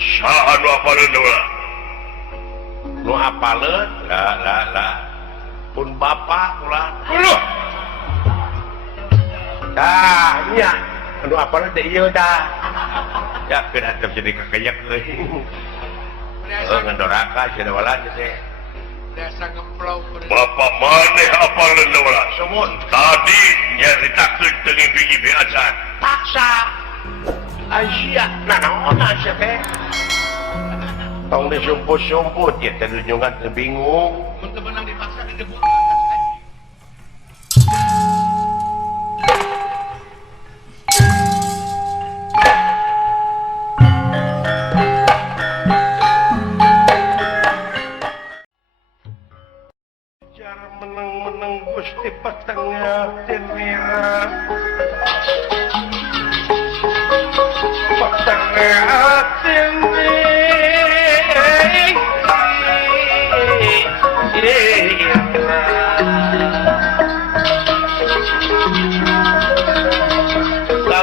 saha nu apaleun ulah nu apaleun lah pun bapak ulah tah nya anu apaleun teh ieu tah ya keur atuh jadi kakayek euy ngendoraka cenah wala teh dasa ngemplong bapak maneh apaleun ulah sumun tadi nyaritakeun teu ngimpi-ngimpi acan paksa Asia naon asa teh tong disumput-sumput ya teh junjungan teu bingung mun teu menang dipaksa di debut cara menang-menang Gusti Patengah Tinwira Patengah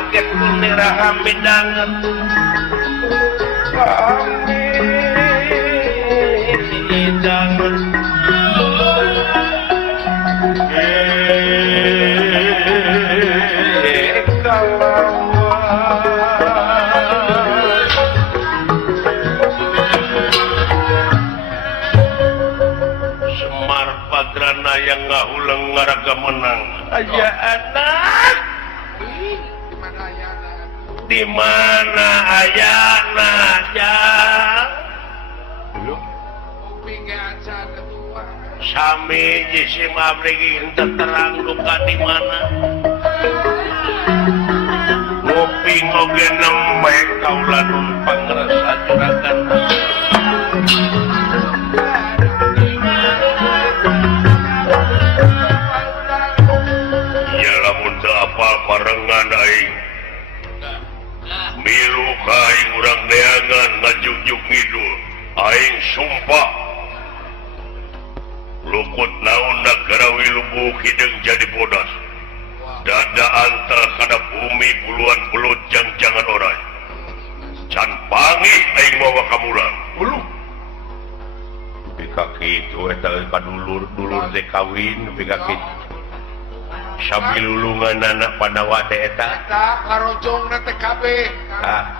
kaget kunira hamidangan hamidangan Semar Padrana yang ngahulang ngaraga menang aja anak di mana ayana jang sami jisim abrigi henteu terang luka di mana nguping oge nembe kaula nun pangrasa juragan ya lamun teu apal parengan aing milu ka aing urang neangan ngajugjug ngidul aing sumpah lukut naon nagarawi lubuk hideung jadi bodas dada antal kana bumi puluhan belut jang-jangan orai can panggih aing mawa kamulang uluh pika kitu eta kadulur teh kawin pika kitu sabilulungan anak Pandawa teh eta karojongna teh kabeh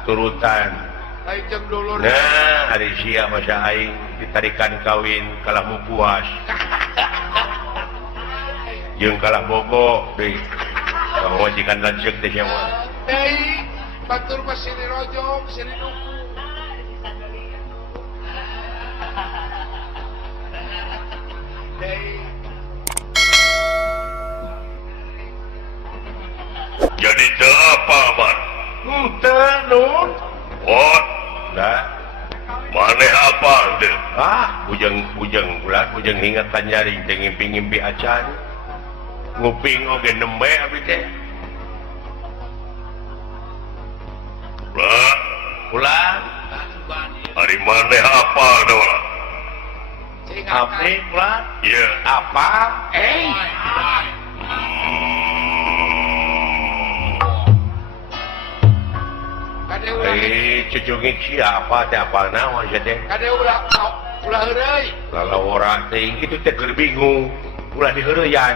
turutan lain jeung dulur nah ari sia masa aing ditarikan kawin kalah mu puas jeung kalah bogo deui majikan lanceuk teh sia mah deui batur mah sini rojong sini nunggu deui jadi teu apa man teu nun oh da maneh apa teh bujang bulan bujang hingatan nyaring teh ngimpi-ngimpi acan nguping oge nembe abdi teh ulah hari maneh apa dah abdi ulah iya apa cucungin siapa teh apa naon teh kade ulah heureuy lalawara teh kitu teh keur bingung ulah diheureuyan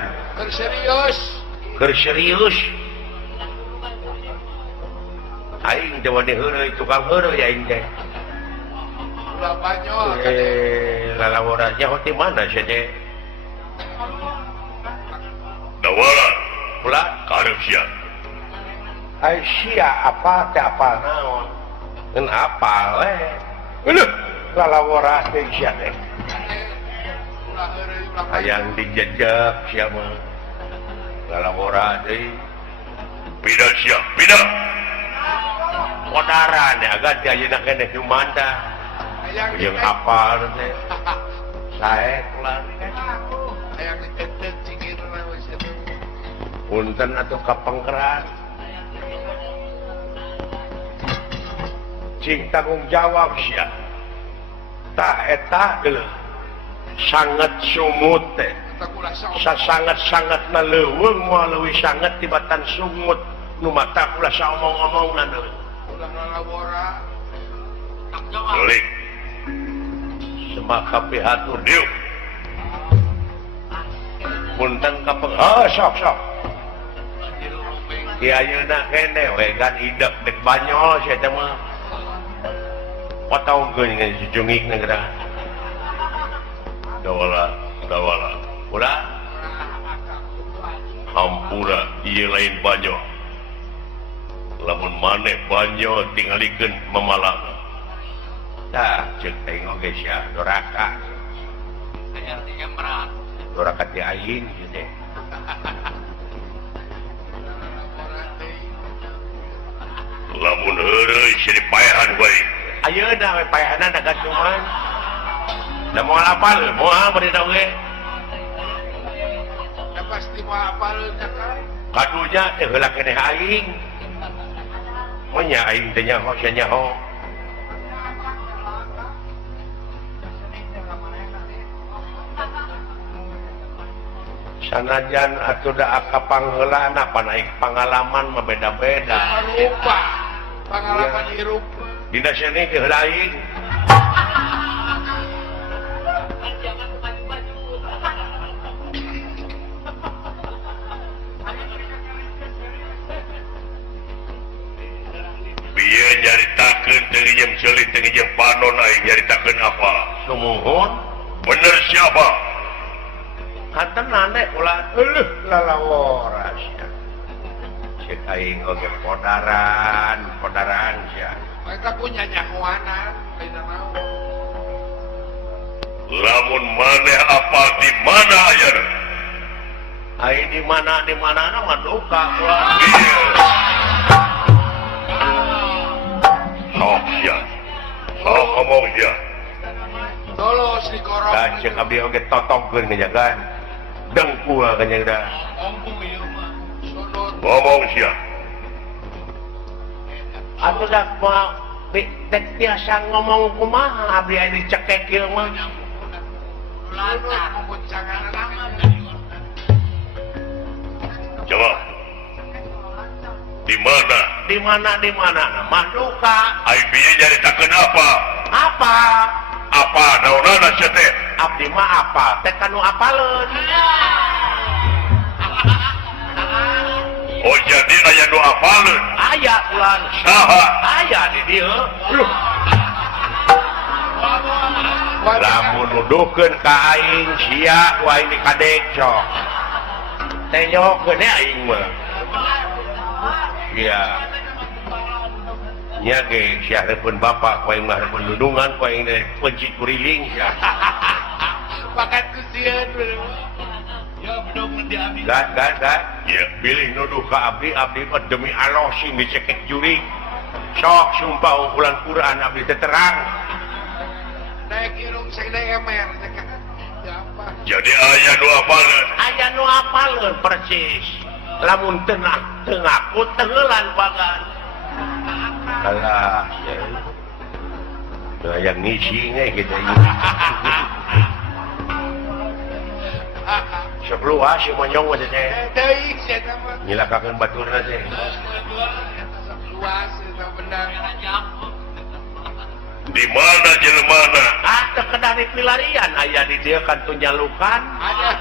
keur serius aing teh wani heureuy tukang heureuy aing teh ulah banyol lalawara nya di mana sia teh dawala ulah karep sia Aisyah apa teh apa naon ngan apa we lalawara teh sia teh hayang dijejak sia mah lalawara teh pida sia pida kodaran ya agak ayeuna keneh Jumanda jeung apa teh sae ulah hayang ditetet cingirna we sia punten atuh ka Pangkeran cing tanggung jawab sia tah eta sangat sumut teh sangat-sangatna leuweung moal leuwih sangat tibatan sumut nu mata kula saomong-omongna deui ulah lalawara Delik. Semaka pihatur Diuk. punten kapeng sok di ayeuna kene we kan idek dek banyol sia teh mah pataungkeun ngan sujungik negara dawala ulah hampura ieu lain banyo lamun maneh banyo tingalikeun mamalang tah ceuk teh oge sia doraka doraka ti aing ieu teh Lamun heureuy si dipaehan bae. ayeuna we paehanna dagang cuman da moal apal moal bari da we Ya pasti mau apalnya kan. kadunya teh heula keneh aing nya aing teh nyaho sia nyaho sanajan atuh da akapangheulana panaik pangalaman mah beda-beda Rupa. Pengalaman hirup. dina sini teh heula aing Bieu nyaritakeun teu ngeujem seulit teu ngeujem panon aing nyaritakeun apa? sumuhun Bener siapa? kantenan ulah lalaworas ya cek aing oge podaran sia Mereka punya nyahuana. Tidak mau. Lamun maneh apa di mana ayeuna? aing di mana mah duka ulah Bieu. Sok sia. Sok ngomong dia. Dolos di korong. dan cek abdi oge totongkeun ngajagan dengkul kanyaga Sudut. Ngomong sia. atuh dak mah tek biasa ngomong kumaha abdi aya dicekek ieu mah Sudut membuncangan nama. Jawab. Di mana? di mana mah duka Aing bieu nyaritakeun apa? apa Apa naonana sia teh? abdi mah apa teh kanu apaleun Oh jadi aya nu apaleun. aya ulan Saha? aya di dieu lamun nuduhkeun ka aing sia ku aing dikadecok teh nyokeun aing mah iya nya ge sia hareupeun bapak ku aing mah hareupeun nudungan ku aing teh penci kuriling sia Pakat kusian. gad Ya. pilih nuduh ka abdi mah demi Allah sing dicekek juring sok sumpah ungkulan Quran abdi teh terang Naik irung segede emer. Ya apa? Jadi aya nu apaleun. aya nu apaleun persis lamun teu ngaku teulan bagan alah ya yang ngisi nya gitu sebelum si monyong mah teh Deui sia nama. nyilakakeun baturna teh Luas itu benar. Di mana jelmana? teu kedah dipilarian aya di dieu kan tu nyalukan Ada.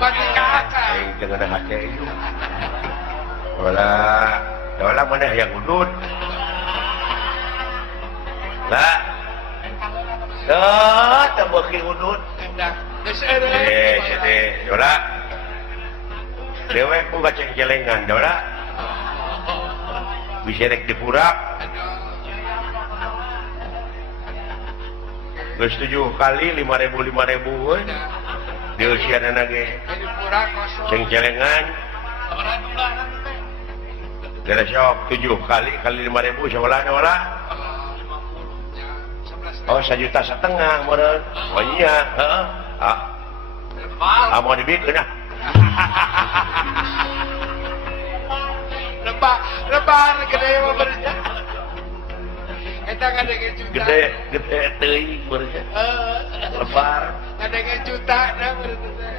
Bagi kakak. aing teu ngeunah hate ieu Dola mana yang udut lah teu beuki udut Dah. Geus eureun. jadi Dola dewek ku gaceng celengan Dola bisa rek dipurak geus 7 kali 5.000 we di usiana ge Jadi pura kosong. ceng celengan gara sok 7 kali 5.000 sebelah Dola oh 1,5 juta meureun oh iya heeh mau dibikeun ah Lebar gede mah bener. Eta ngadenge juta. gede teuing beurnya lebar Ngadenge juta na bener.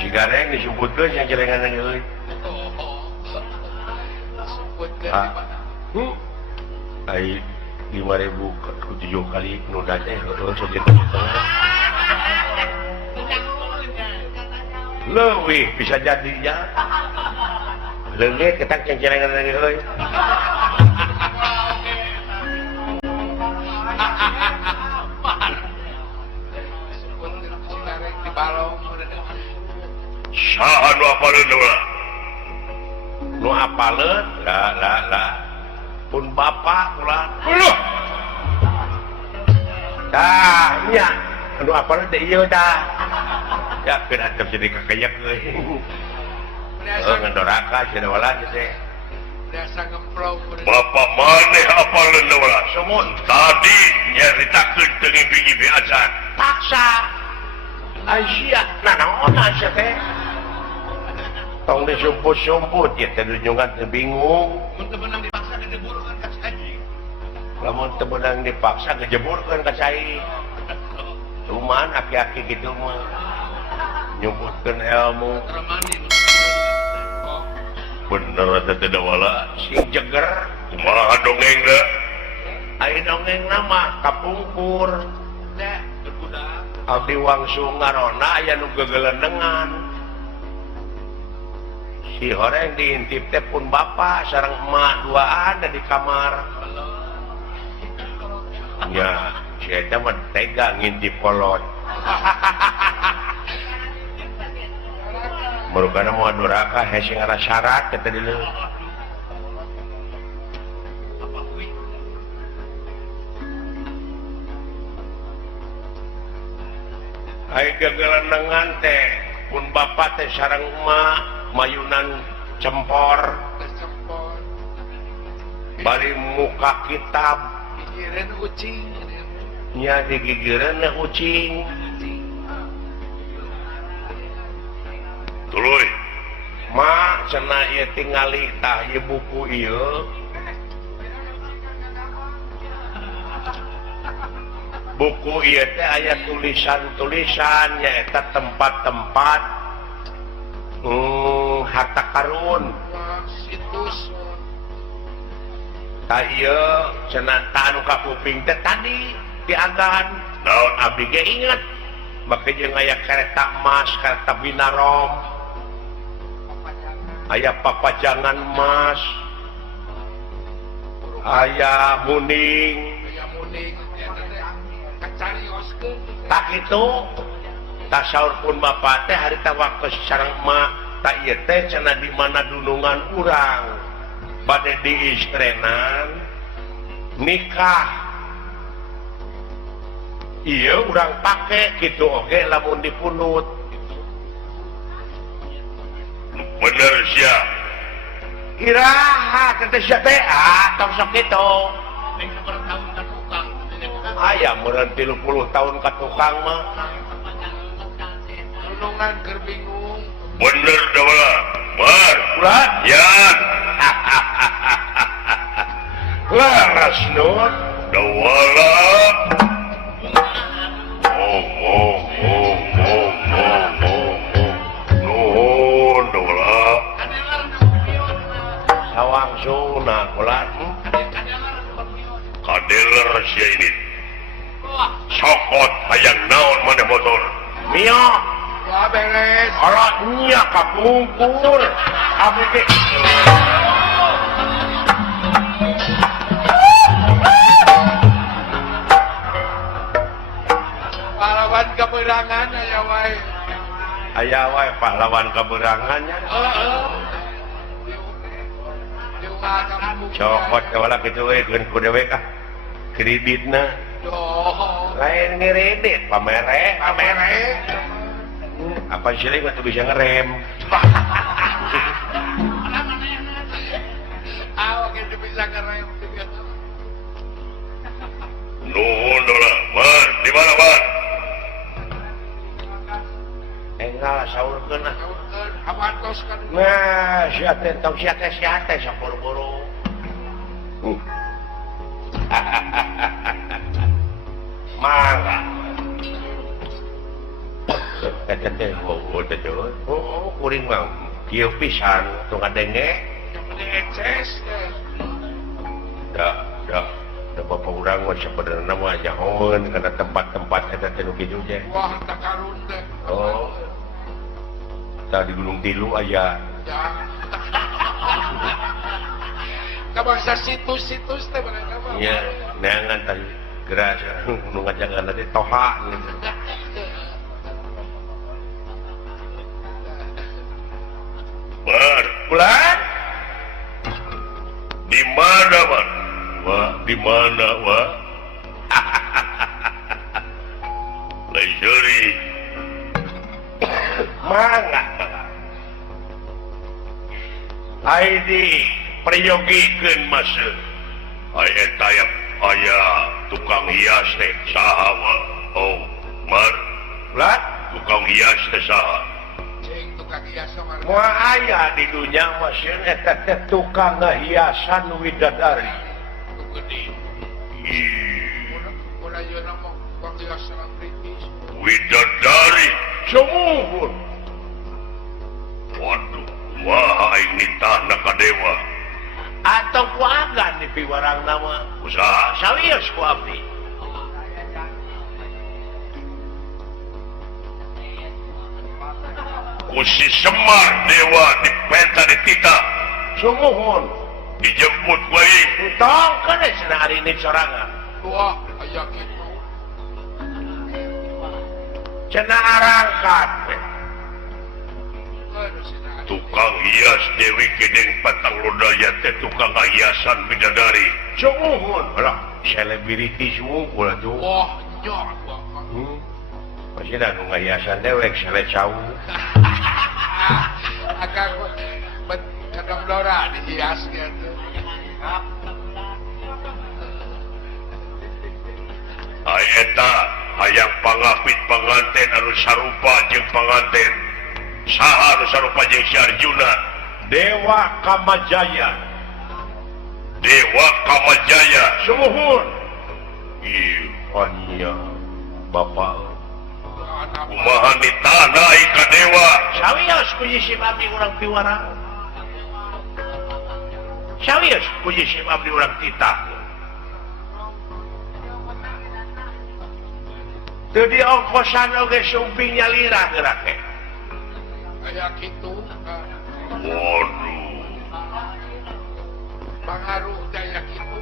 si gareng disumputkeun yang celengan euy Sebut ke Ah. ai 5.000 kali nuda teh lebih bisa jadi ya leungit ketak cengcerengan lagi euy di balong saha nu apaleun ulah nu apaleun lah pun bapak ulah tah nya nu apaleun teh ieu tah ya kena terjadi kekayak euy ngendoraka cenah wala teh biasa ngemplong bapak maneh apaleun ulah somun tadi nyaritakeun teu ngimpi-ngimpi acan paksa Aisyah nah naon Aisyah teh tong disumput-sumput ya teh junjungan teu bingung mun teu menang dipaksa dijeburkeun ka cai lamun teu meunang dipaksa ngejeburkeun ka cai cuman aki-aki kitu mah nyumputkeun ilmu ramani bener eta teh wala sing jeger kumaha dongengna aya dongengna mah kapungkur teh berkuda abdi wangsu ngarona aya nu gegelenengan si horeng diintip teh pun bapak sareng emak duaan ada di kamar ya si eta mah tega ngintip kolot merugana moal duraka hese ngara syarat kata dieu ai gegelenengan teh pun bapak teh sareng emak mayunan cempor tercempor bari muka kitab pikiran ucing nya digigireunna ucing tuluy ma cenah ieu tingali tah ieu buku ieu buku ieu teh aya tulisan-tulisan nyaeta tempat-tempat harta karun situs tah ieu cenah tah anu kapuping teh tadi diagan naon abdi ge inget make jeung aya kereta emas kereta binarom aya papajangan emas aya muning aya muning kacarioskeun tak itu tak saur pun bapak teh harita waktu sareng emak tak ieu teh cenah di mana dunungan urang bade diistrenan nikah iya urang pake gitu oge lamun dipunut bener sia iraha teh sia teh tong sok kitu aya meureun 30 tahun ka tukang mah dunungan keur bingung bener da wala bar ulah yan laras nun da wala nuhun da wala sawangsuna kulan kadeler sia ini sokot hayang naon maneh motor mio wah beres ora nya kapungkur abdi teh pahlawan keberangan aya wae aya wae pahlawan keberangannya cokot wala kitu we keun ku dewe kah kreditna doh lain ngeredit pamere apa sih lagi tuh bisa ngerem gitu bisa ngerem nuhun da wala bar di mana bar enggak saurkeun ah amantos kan nah sia teh tong sia teh sok buru-buru mangga eta teh kuring mah kieu pisan tong ngadenge yang penting ekses da Bapak urang mah sebenarnya mah nyahoeun karena tempat-tempat eta teh nu kitu teh. Wah, tak karun teh. Oh. Tah di Gunung Tilu aya. Ya. Kabangsa situs-situs teh mereka mah. Iya, neangan tadi geras nu ngajangan teh toha gitu. Bar, Bulan? di mana, Bar? Wah, di mana, Wah? Leisuri. Mangga. Aidi priyogikeun masuk. Aya tayap aya tukang hias teh saha, Wah? Oh, Bar, Bulan? tukang hias teh saha? Cing tukang hias sama Moal aya di dunya masih eta teh tukang hiasan widadari. gede. Ih, Ulah yeuna mah tukang hias selebritis. widadari. Sumuhun. Waduh, wah ini tanah kadewa. Atau kuagan di piwarang nama. Usaha Sawios ku abdi. kusi Semar dewa di penta di tita Sumuhun. dijemput baik. Tong kene cenah hari ini sorangan. Wah, aya kitu. Cenah arangkat. Aduh, cenah. Tukang hias Dewi Kedeng Patang Lodaya teh tukang hiasan bidadari. Sumuhun. Alah, selebriti sumuhun atuh. Wah, nyor gua. Masih dah nu ngahiasan dewek sele cau. Akang kadang Dora dihias gitu. Ayeta hayang pangapit panganten anu sarupa jeung panganten. Saha anu sarupa jeung si Arjuna? Dewa Kamajaya. Dewa Kamajaya. Sumuhun. Ieu Anya Bapak. kumaha ni tanah ka dewa. Sawios ku si abdi urang piwarang. Sawios ku si abdi urang titah. Teu di ongkosan oge sumping nyalirah gerak teh. Aya kitu. Waduh. Pengaruh daya kitu.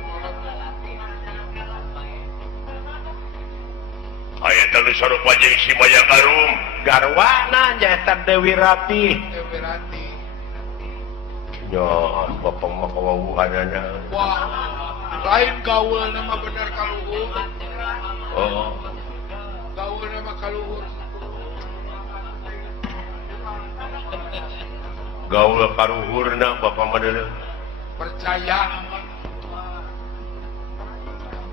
Ayat anu sarupa jeung si Maya Karum. Garwana nyaeta Dewi Ratih. Berarti. Ya, bapak mah kawuhanana. Wah, lain gaul nama bener kaluhur. Oh, Gaul nama kaluhur. gaul karuhurna bapak mah deuleu. Percaya.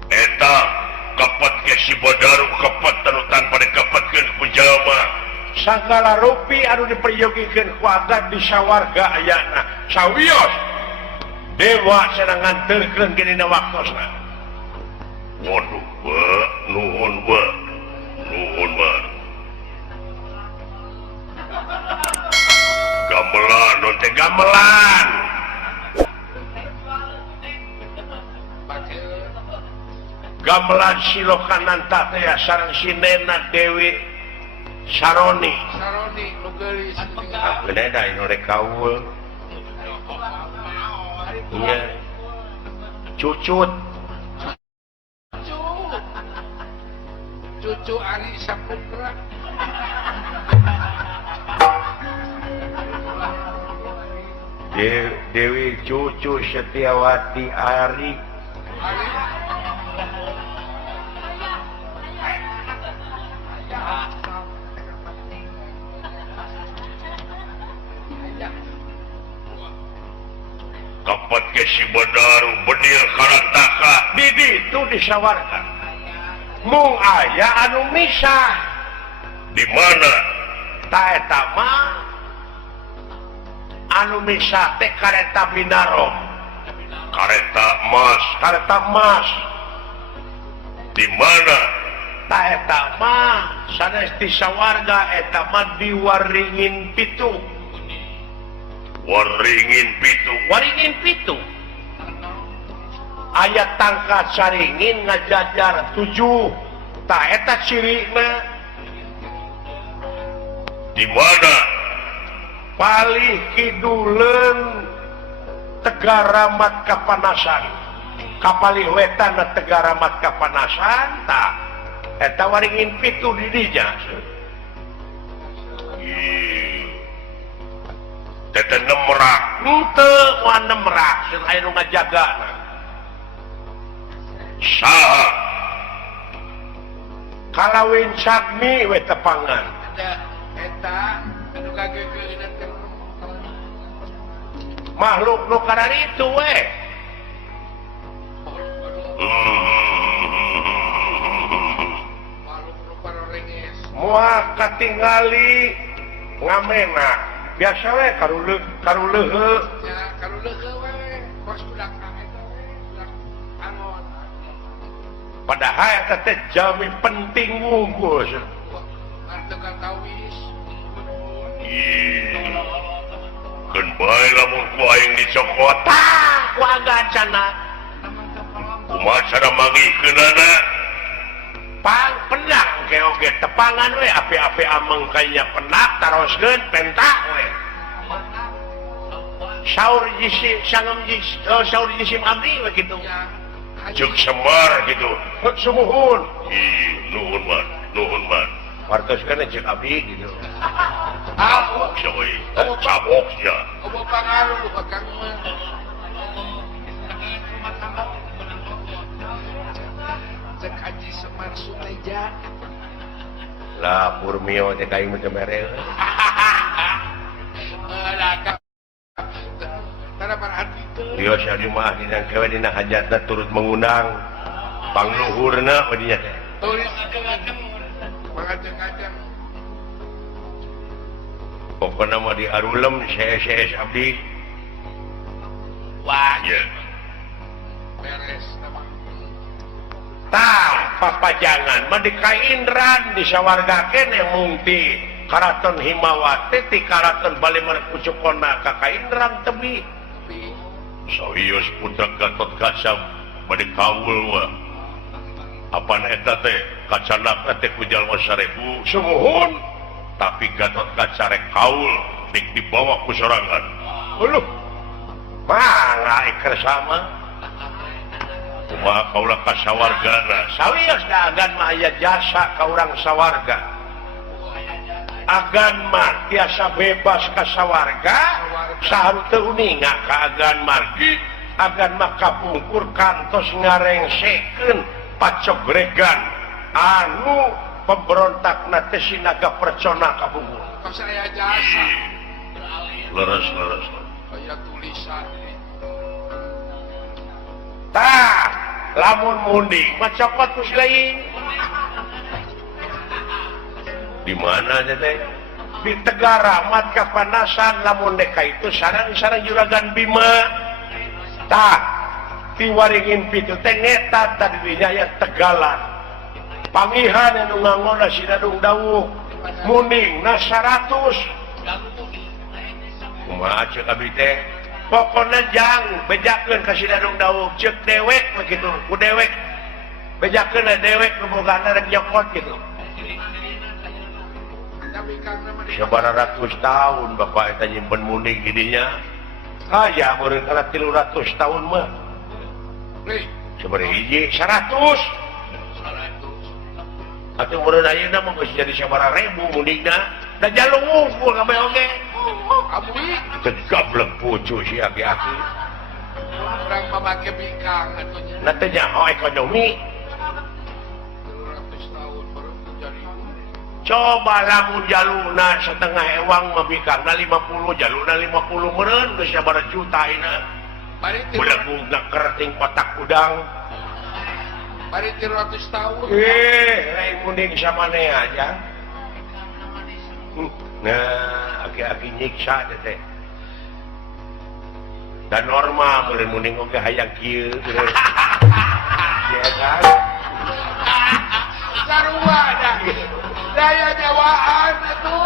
Eta kapat ke si Badaru kapat tanutan pada kapatkeun ku jalma. Sagala rupi anu diperyogikeun ku adat di sawarga ayana. Sawios. Dewa cenah nganterkeun genina waktosna. Waduh, Pak, nuhun, Pak. Nuhun, Pak. Gamelan, non teh Gamelan. Pakai Gamelan Silokananta teh sareng si Nena Dewi Saroni. saroni nu geulis. Bener dah anu rek kaul. Iya. Cucut. Cucu Ari Saputra. Dewi Cucu Setiawati Ari. Ari kapat ke si Badaru benil karantaka. Di ditu disawarkan. Mung aya anu misah. Di mana? Ta eta mah anu misah teh kareta Binarom. Kareta emas. Kareta emas. Di mana? Ta eta mah sanes di sawarga eta mah di Waringin Pitu. Waringin pitu. Waringin Pitu. ayat tangkat saringin ngajajar 7 tak eta cirina di mana palih kiduleun Tegaramat Kapanasan kapalih wetan Tegaramat Kapanasan tak eta waringin pitu di dinya tete nemrak henteu moal nemrak seueur aya nu ngajagana saha kalawin sagmi we tepangan Ada eta anu kageugeunan teh makhluk nu karar itu we makhluk nu parorenges. moal katingali ngamena biasa we karuleuheu Ya kalau leuheu we kos budak eta we budak angon. padahal eta teh jami penting wungkul Teu katawis. kan bae lamun ku aing dicokot tah ku agacana kumaha cara mangihkeunana pang pendak ke oge tepangan we api-api ameng kaya penak taroskeun pentak we saur jisi sangem jisi saur jisi abdi we kitu Ya. jeung Semar gitu sumuhun nuhun man wartoskeun jeung abdi gitu cabok sia we cabok sia Obo pangaruh bakang mah. Cek Haji Semar Suteja. lah Purmio teh kaing teu mere Laka. Tara perhati teu. Dios adi mah dina kewe dina hajatna turut mengundang pangluhurna we dinya teh Tulis mangajeng-ajeng. pokona mah di arulem CS abdi Wah, ya beres nama. tah papajangan mah di kaindran disawargakeun yang mungti karaton Himawati ti karaton Baliman pucukonna ka kaindran tebi Tapi sawios putra Gatot Kaca bade kaul mah apana eta teh kacanakna teh ku jalma 1000 sumuhun tapi Gatot Kaca rek kaul dik dibawa ku sorangan uluh mangga iker sama kumaha kaulah kasawargana sawios da agan mah aya jasa ka urang sawarga agan mah tiasa bebas ka sawarga sahan teu uninga ka agan margi agan mah kapungkur kantos ngarengsekeun pacogregan anu pemberontakna teh Sinaga Percona kabungkul kau saya jasa. leres Kayak tulisan. tah lamun munding mah cokot kus lain di mana teh di Tegaramat Kapanasan lamun deka itu sarang juragan Bima tah tiwaringin pitu teh ngeta tadi dinya aya Tegalan pangihan anu ngangona Sinadung Dawuh munding na 100 kumaha ceuk abdi teh pokona jang bejakeun ka Sinadung Dawuh ceuk dewek begitu ku dewek bejakeun dewek nu bogana rek nyokot gitu Tapi karena mereka sabaraha ratus tahun bapak eta nyimpen munding gidinya aya meureun kana 300 tahun mah sabaraha hiji 100 atuh meureun ayeuna mah geus jadi sabaraha ribu mundingna da jalung unggul ka bae oge abdi tegablek pucu si aki-aki orang memakai bingkang atunya. na teh nyaho ekonomi 200 tahun baru jadi. coba lamun jaluna setengah ewang mabikangna 50 jaluna 50 meureun geus sabaraha juta ayeuna Bari budak budak keriting kotak udang 300 tahun. lain munding sama ne aja nah aki-aki nyiksa teh dan normal meureun munding oge hayang kieu ya kan Sarua dah. Daya nyawaan itu.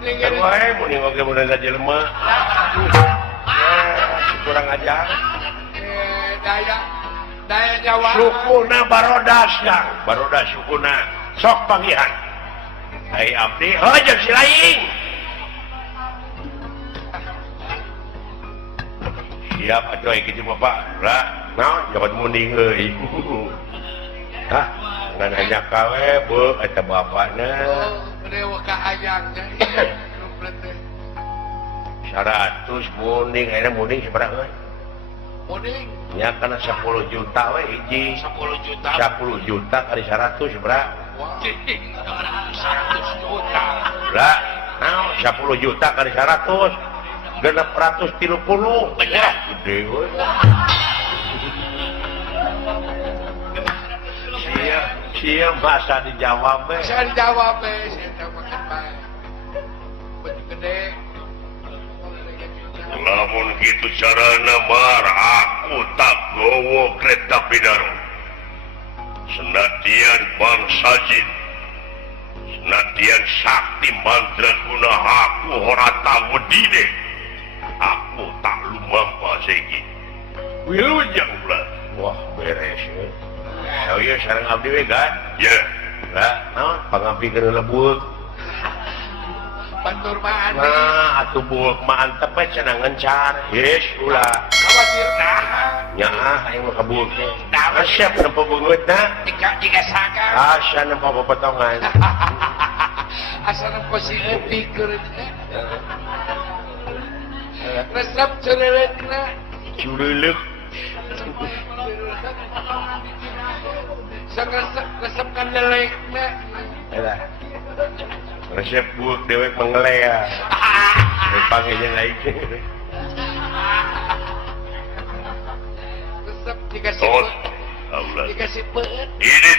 Mending jelema kurang aja daya Jawa. sukuna barodas yang barodas sukuna sok panggihan hai abdi jeung si laing siap atuh kitu Bapak lah naon jabat munding euy hah ngan hanya kawe beuh eta bapana Dewa ka ayang 100 munding ayeuna munding sabaraha euy mending nya kana 10 juta we hiji 10 juta 10 juta kali 100 sabaraha 100 juta lah naon 10 juta kali 100 630 bener gede we sia bahasa dijawab we bisa dijawab saya makan bae baju gede lamun gitu carana mar aku tak gowo kereta pidaro senatian bangsa jin senatian sakti mantra guna aku horata wedine aku tak lumampa segi wilujang ulah wah beres we saya sareng abdi we kan ya lah naon pangampikeun lebut bantur mah nah atuh buuk mah antep we cenah ngencar yes ulah khawatir nah nyaah aing mah kabuuk teh resep nempo beungeutna jika saka asa nempo potongan asal posi pikir resep cerewetna culeuleuh resep kan lelekna eta resep buuk dewek mengelea dipanggilnya lain resep dikasih tot Allah dikasih peut ini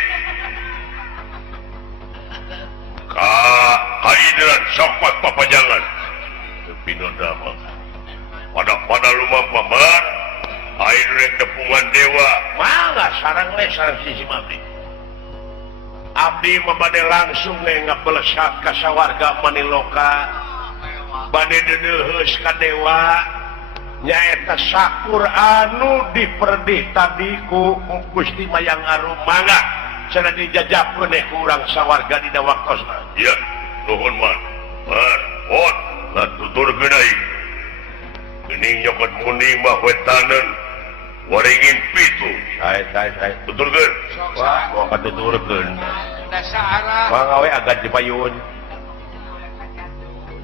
kainran sampat papajangan pinodama pada lumampa mar air rek tepungan dewa mangga sarang we sareng sisi abdi abdi mabade langsung ngabelesat ka sawarga Maniloka bade dedeuheus ka dewa nyaeta sakur anu diperdih tadi ku Gusti Mayang Arum mangga cenah dijajakeun ku urang sawarga dina waktosna ya nuhun mar pot lah tuturkeun ai geuning nyokot muning mah wetaneun waringin pitu sae tuturkeun wah mau katuturkeun dasara mangga we agak dipayun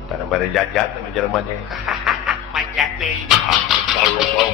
karena bare jajat sama jelema teh manjat deui kalau mau